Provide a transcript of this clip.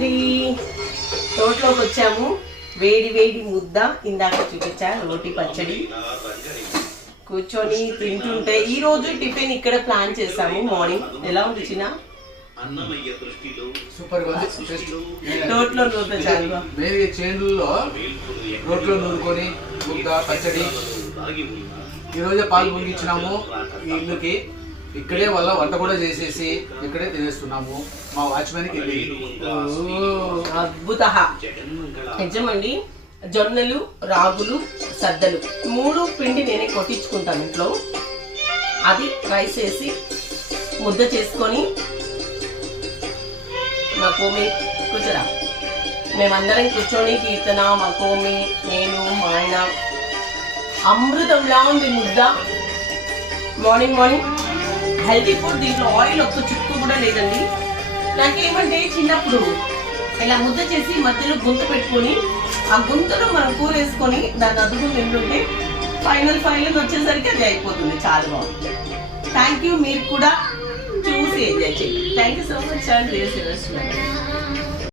అండి, తోటలోకి వచ్చాము. వేడి వేడి ముద్ద ఇందాక చూపించా, రోటి పచ్చడి కూర్చొని తింటుంటే ఈ రోజు టిఫిన్ ఇక్కడ ప్లాన్ చేసాము. మార్నింగ్ ఎలా ఉంది చిన్న? సూపర్ గా తోటలో నూరుతా చాలు వేరే చేనుల్లో రోట్లో నూరుకొని ముద్ద పచ్చడి ఈరోజే పాలు పొంగిచ్చినాము. ఈ ఇల్లుకి ఇక్కడే వల్ల వంట కూడా చేసేసి ఇక్కడే తినేస్తున్నాము. మా వాచ్మెన్కి వెళ్ళి అద్భుత నిజమండి. జొన్నలు, రాగులు, సద్దలు 3 పిండి నేనే కొట్టించుకుంటాను ఇంట్లో. అది రైస్ వేసి ముద్ద చేసుకొని మా కోమి కూర్చోరా, మేమందరం కూర్చొని కీర్తన, మా కోమి, నేను, మా ఆయన అమృతంలా ఉంది ముద్ద. Morning healthy food. దీంట్లో ఆయిల్ ఒక్క చుట్టూ కూడా లేదండి. నాకేమంటే చిన్నప్పుడు ఇలా ముద్ద చేసి మధ్యలో గుంత పెట్టుకొని ఆ గుంతలో మనం కూర వేసుకొని దాన్ని అదుగుని తింటుంటే ఫైనల్ వచ్చేసరికి అది అయిపోతుంది. చాలా బాగుంది. Thank you. మీరు కూడా చూసి ఎంజాయ్ చేయండి. Thank you so much.